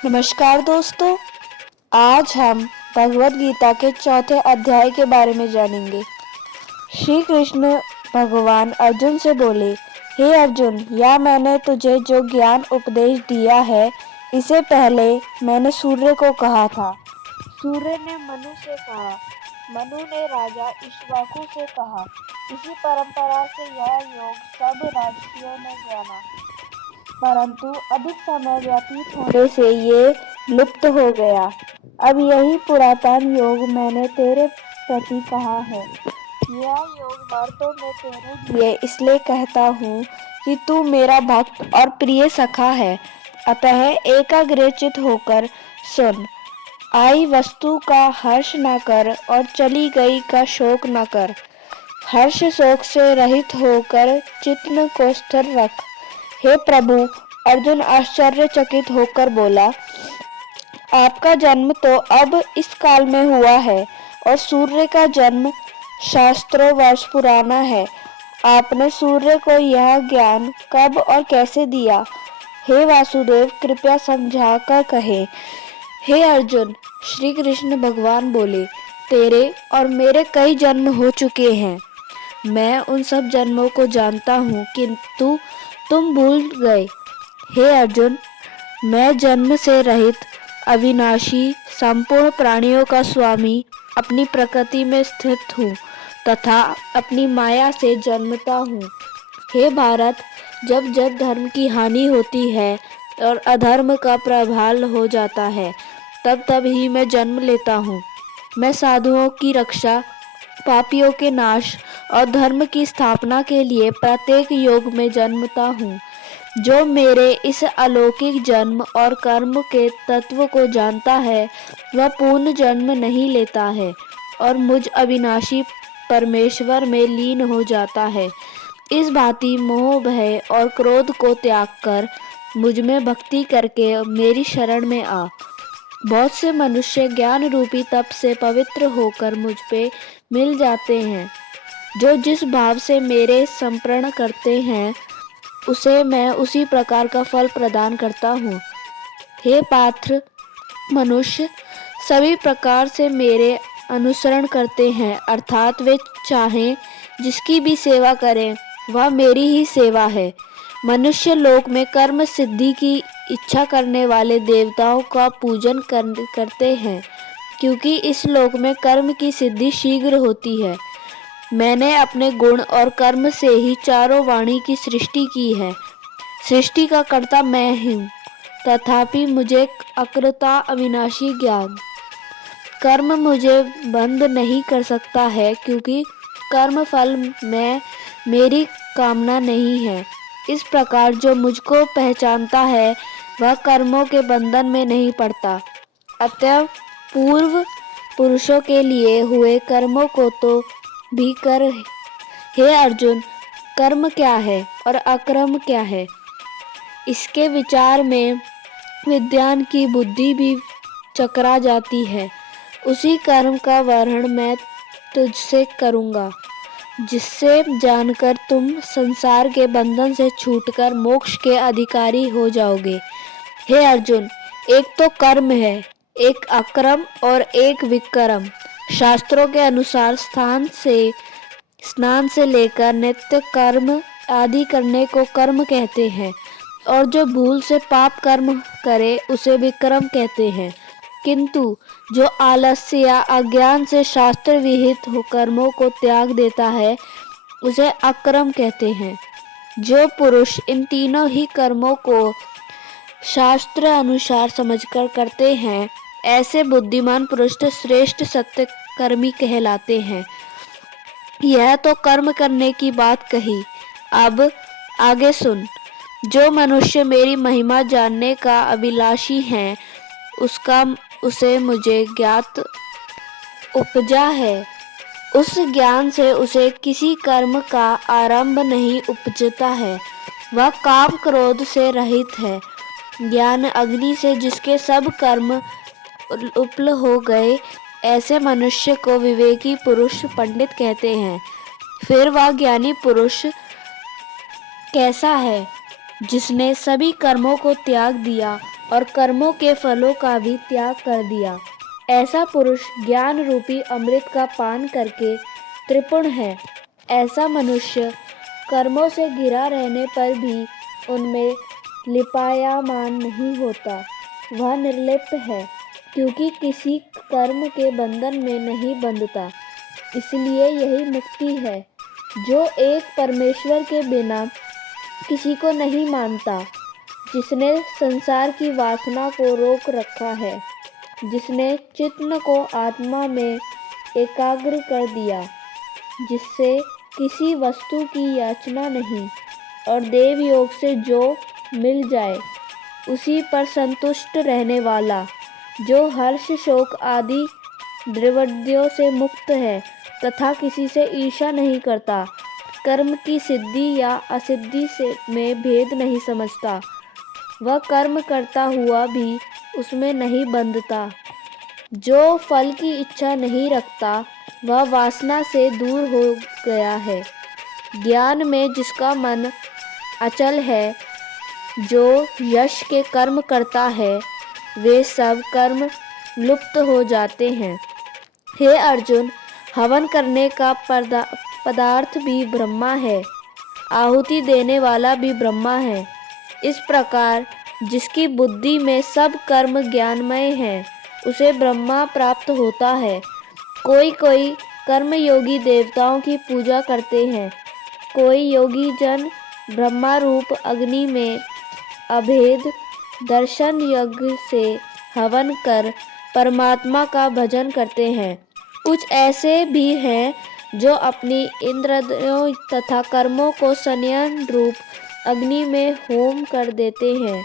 नमस्कार दोस्तों, आज हम भगवद गीता के चौथे अध्याय के बारे में जानेंगे। श्री कृष्ण भगवान अर्जुन से बोले, हे अर्जुन, यह मैंने तुझे जो ज्ञान उपदेश दिया है, इसे पहले मैंने सूर्य को कहा था। सूर्य ने मनु से कहा, मनु ने राजा इक्ष्वाकु से कहा। इसी परंपरा से यह योग सब राजर्षियों ने जाना, परंतु अधिक समय व्यतीत होने से ये लुप्त हो गया। अब यही पुरातन योग मैंने तेरे प्रति कहा है। यह योग वास्तव में तेरे लिए इसलिए कहता हूँ कि तू मेरा भक्त और प्रिय सखा है। अतः एकाग्रचित होकर सुन। आई वस्तु का हर्ष न कर और चली गई का शोक न कर। हर्ष शोक से रहित होकर चित्त को स्थिर रख। हे प्रभु, अर्जुन आश्चर्यचकित होकर बोला, आपका जन्म तो अब इस काल में हुआ है और सूर्य का जन्म शास्त्रों वर्ष पुराना है। आपने सूर्य को यह ज्ञान कब और कैसे दिया? हे वासुदेव, कृपया समझा कर कहे। हे अर्जुन, श्री कृष्ण भगवान बोले, तेरे और मेरे कई जन्म हो चुके हैं। मैं उन सब जन्मों को जानता हूँ, किंतु तुम भूल गए। हे अर्जुन, मैं जन्म से रहित, अविनाशी, संपूर्ण प्राणियों का स्वामी, अपनी प्रकृति में स्थित हूँ तथा अपनी माया से जन्मता हूँ। हे भारत, जब जब धर्म की हानि होती है और अधर्म का प्रबल हो जाता है, तब तब ही मैं जन्म लेता हूँ। मैं साधुओं की रक्षा, पापियों के नाश और धर्म की स्थापना के लिए प्रत्येक योग में जन्मता हूँ। जो मेरे इस अलौकिक जन्म और कर्म के तत्व को जानता है, वह पूर्ण जन्म नहीं लेता है और मुझ अविनाशी परमेश्वर में लीन हो जाता है। इस भांति मोह, भय और क्रोध को त्याग कर मुझ में भक्ति करके मेरी शरण में आ। बहुत से मनुष्य ज्ञान रूपी तप से पवित्र होकर मुझ पे मिल जाते हैं। जो जिस भाव से मेरे समर्पण करते हैं, उसे मैं उसी प्रकार का फल प्रदान करता हूँ। हे पात्र, मनुष्य सभी प्रकार से मेरे अनुसरण करते हैं, अर्थात वे चाहें जिसकी भी सेवा करें, वह मेरी ही सेवा है। मनुष्य लोक में कर्म सिद्धि की इच्छा करने वाले देवताओं का पूजन करते हैं, क्योंकि इस लोक में कर्म की सिद्धि शीघ्र होती है। मैंने अपने गुण और कर्म से ही चारों वाणी की सृष्टि की है। सृष्टि का कर्ता मैं हूँ, तथापि मुझे अकृता अविनाशी ज्ञान। कर्म मुझे बंद नहीं कर सकता है, क्योंकि कर्म फल में मेरी कामना नहीं है। इस प्रकार जो मुझको पहचानता है, वह कर्मों के बंधन में नहीं पड़ता। अतः पूर्व पुरुषों के लिए हुए कर्मों को तो भी कर। हे अर्जुन, कर्म क्या है और अकर्म क्या है, इसके विचार में विद्वान की बुद्धि भी चकरा जाती है। उसी कर्म का वर्णन मैं तुझसे करूँगा, जिससे जानकर तुम संसार के बंधन से छूटकर मोक्ष के अधिकारी हो जाओगे। हे अर्जुन, एक तो कर्म है, एक अकर्म और एक विकर्म। शास्त्रों के अनुसार स्नान से लेकर नित्य कर्म आदि करने को कर्म कहते हैं, और जो भूल से पाप कर्म करे उसे विकर्म कहते हैं। किंतु जो आलस्य या अज्ञान से शास्त्र विहित हो कर्मों को त्याग देता है, उसे अकर्म कहते हैं। जो पुरुष इन तीनों ही कर्मों को शास्त्र अनुसार समझकर करते हैं, ऐसे बुद्धिमान पुरुष श्रेष्ठ सत्य कर्मी कहलाते हैं। यह तो कर्म करने की बात कही। अब आगे सुन। जो मनुष्य मेरी महिमा जानने का अभिलाषी है, उसे मुझे ज्ञात उपजा है। उस ज्ञान से उसे किसी कर्म का आरंभ नहीं उपजता है। वह काम क्रोध से रहित है। ज्ञान अग्नि से जिसके सब कर्म उपल हो गए, ऐसे मनुष्य को विवेकी पुरुष पंडित कहते हैं। फिर वह ज्ञानी पुरुष कैसा है, जिसने सभी कर्मों को त्याग दिया और कर्मों के फलों का भी त्याग कर दिया। ऐसा पुरुष ज्ञान रूपी अमृत का पान करके त्रिपुण है। ऐसा मनुष्य कर्मों से घिरा रहने पर भी उनमें लिपायमान नहीं होता। वह निर्लिप्त है, क्योंकि किसी कर्म के बंधन में नहीं बंधता। इसलिए यही मुक्ति है। जो एक परमेश्वर के बिना किसी को नहीं मानता, जिसने संसार की वासना को रोक रखा है, जिसने चित्त को आत्मा में एकाग्र कर दिया, जिससे किसी वस्तु की याचना नहीं, और देव योग से जो मिल जाए उसी पर संतुष्ट रहने वाला, जो हर्ष शोक आदि द्रव्यों से मुक्त है तथा किसी से ईर्ष्या नहीं करता, कर्म की सिद्धि या असिद्धि से में भेद नहीं समझता, वह कर्म करता हुआ भी उसमें नहीं बंधता, जो फल की इच्छा नहीं रखता, वह वासना से दूर हो गया है। ज्ञान में जिसका मन अचल है, जो यश के कर्म करता है, वे सब कर्म लुप्त हो जाते हैं। हे अर्जुन, हवन करने का पदार्थ भी ब्रह्मा है, आहुति देने वाला भी ब्रह्मा है। इस प्रकार जिसकी बुद्धि में सब कर्म ज्ञानमय हैं, उसे ब्रह्मा प्राप्त होता है। कोई कोई कर्मयोगी देवताओं की पूजा करते हैं, कोई योगी जन ब्रह्मा रूप अग्नि में अभेद दर्शन यज्ञ से हवन कर परमात्मा का भजन करते हैं। कुछ ऐसे भी हैं जो अपनी इंद्रियों तथा कर्मों को संयम रूप अग्नि में होम कर देते हैं,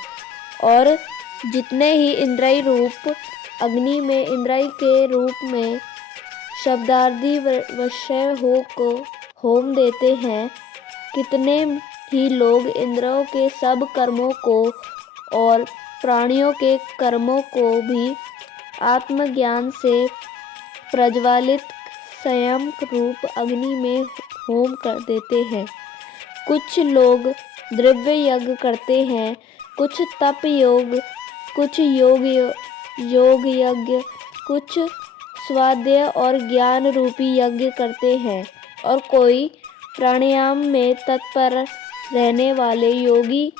और जितने ही इंद्रिय रूप अग्नि में इंद्रिय के रूप में शब्दादि विषय हो को होम देते हैं, कितने ही लोग इंद्रियों के सब कर्मों को और प्राणियों के कर्मों को भी आत्मज्ञान से प्रज्वलित संयम रूप अग्नि में होम कर देते हैं। कुछ लोग द्रव्य यज्ञ करते हैं, कुछ तप योग, कुछ योग यज्ञ, कुछ स्वाध्याय और ज्ञान रूपी यज्ञ करते हैं, और कोई प्राणायाम में तत्पर रहने वाले योगी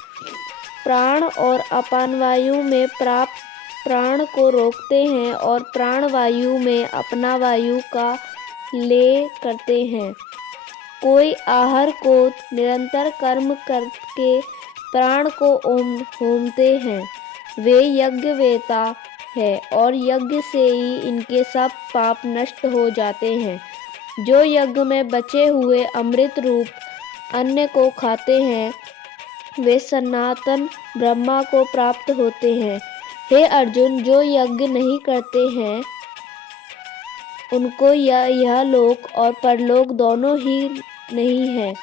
प्राण और अपान वायु में प्राप्त प्राण को रोकते हैं और प्राण वायु में अपना वायु का लय करते हैं। कोई आहार को निरंतर कर्म करके प्राण को होमते हैं, वे यज्ञवेता है, और यज्ञ से ही इनके सब पाप नष्ट हो जाते हैं। जो यज्ञ में बचे हुए अमृत रूप अन्न को खाते हैं, वे सनातन ब्रह्मा को प्राप्त होते हैं। हे अर्जुन, जो यज्ञ नहीं करते हैं, उनको यह लोक और परलोक दोनों ही नहीं है।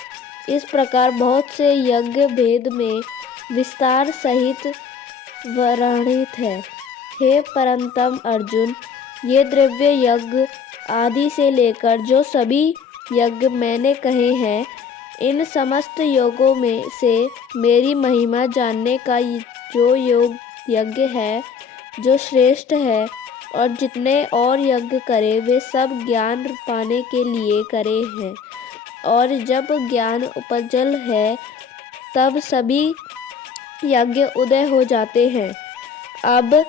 इस प्रकार बहुत से यज्ञ भेद में विस्तार सहित वर्णित है। हे परंतम अर्जुन, ये द्रव्य यज्ञ आदि से लेकर जो सभी यज्ञ मैंने कहे हैं, इन समस्त योगों में से मेरी महिमा जानने का जो योग यज्ञ है, जो श्रेष्ठ है, और जितने और यज्ञ करे वे सब ज्ञान पाने के लिए करे हैं, और जब ज्ञान उपजल है तब सभी यज्ञ उदय हो जाते हैं। अब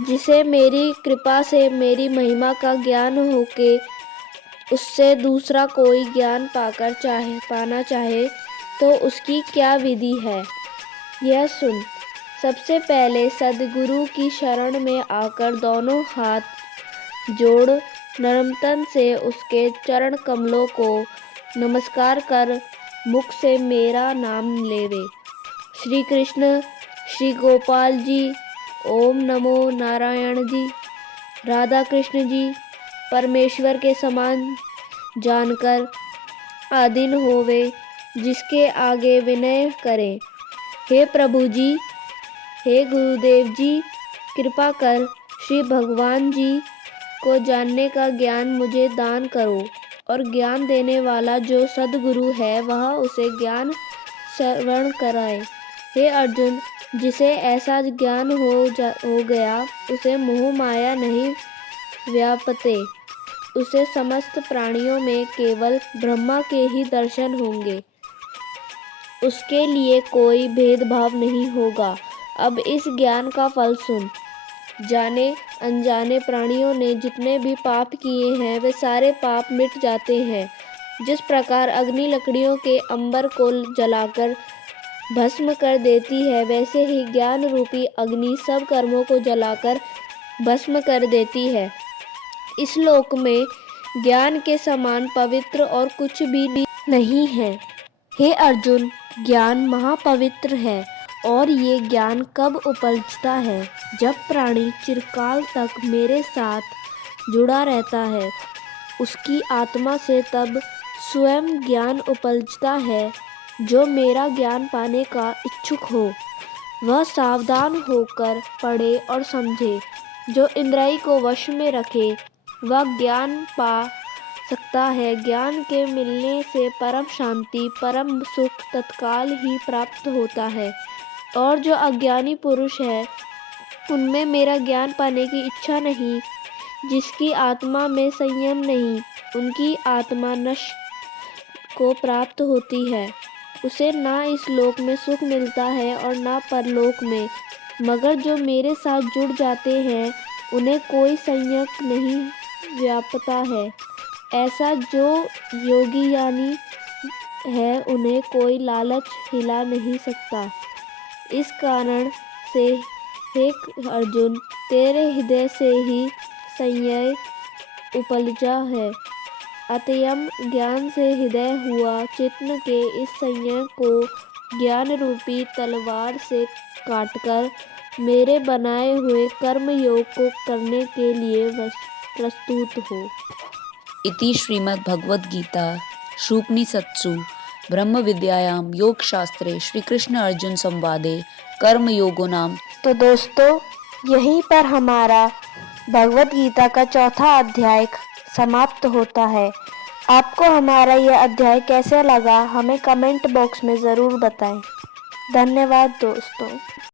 जिसे मेरी कृपा से मेरी महिमा का ज्ञान होके उससे दूसरा कोई ज्ञान पाना चाहे तो उसकी क्या विधि है, यह सुन। सबसे पहले सद्गुरु की शरण में आकर दोनों हाथ जोड़ नम्रता से उसके चरण कमलों को नमस्कार कर मुख से मेरा नाम लेवे। श्री कृष्ण, श्री गोपाल जी, ओम नमो नारायण जी, राधा कृष्ण जी परमेश्वर के समान जानकर आधीन होवे, जिसके आगे विनय करें। हे प्रभु जी, हे गुरुदेव जी, कृपा कर श्री भगवान जी को जानने का ज्ञान मुझे दान करो, और ज्ञान देने वाला जो सद्गुरु है वह उसे ज्ञान श्रवण कराए। हे अर्जुन, जिसे ऐसा ज्ञान हो गया उसे मोह माया नहीं व्यापते। उसे समस्त प्राणियों में केवल ब्रह्मा के ही दर्शन होंगे। उसके लिए कोई भेदभाव नहीं होगा। अब इस ज्ञान का फल सुन। जाने अनजाने प्राणियों ने जितने भी पाप किए हैं वे सारे पाप मिट जाते हैं। जिस प्रकार अग्नि लकड़ियों के अंबर को जलाकर भस्म कर देती है, वैसे ही ज्ञान रूपी अग्नि सब कर्मों को जलाकर भस्म कर देती है। इस लोक में ज्ञान के समान पवित्र और कुछ भी नहीं है। हे अर्जुन, ज्ञान महापवित्र है और ये ज्ञान कब उपजता है? जब प्राणी चिरकाल तक मेरे साथ जुड़ा रहता है, उसकी आत्मा से तब स्वयं ज्ञान उपजता है। जो मेरा ज्ञान पाने का इच्छुक हो वह सावधान होकर पढ़े और समझे। जो इंद्रिय को वश में रखे वह ज्ञान पा सकता है। ज्ञान के मिलने से परम शांति, परम सुख तत्काल ही प्राप्त होता है। और जो अज्ञानी पुरुष है उनमें मेरा ज्ञान पाने की इच्छा नहीं, जिसकी आत्मा में संयम नहीं, उनकी आत्मा नष्ट को प्राप्त होती है। उसे ना इस लोक में सुख मिलता है और ना परलोक में। मगर जो मेरे साथ जुड़ जाते हैं उन्हें कोई संयम नहीं व्यापता है। ऐसा जो योगी यानी है उन्हें कोई लालच हिला नहीं सकता। इस कारण से हे अर्जुन, तेरे हृदय से ही संयम उपजा है। अतयम ज्ञान से हृदय हुआ चित्त के इस संयम को ज्ञान रूपी तलवार से काटकर मेरे बनाए हुए कर्म योग को करने के लिए प्रस्तुत हो। इति श्रीमद् भगवद गीता शुपनिषत्सु ब्रह्म विद्यायां योग शास्त्रे श्री कृष्ण अर्जुन संवादे कर्म योगो नाम। तो दोस्तों, यहीं पर हमारा भगवद गीता का चौथा अध्याय समाप्त होता है। आपको हमारा यह अध्याय कैसे लगा हमें कमेंट बॉक्स में ज़रूर बताएं। धन्यवाद दोस्तों।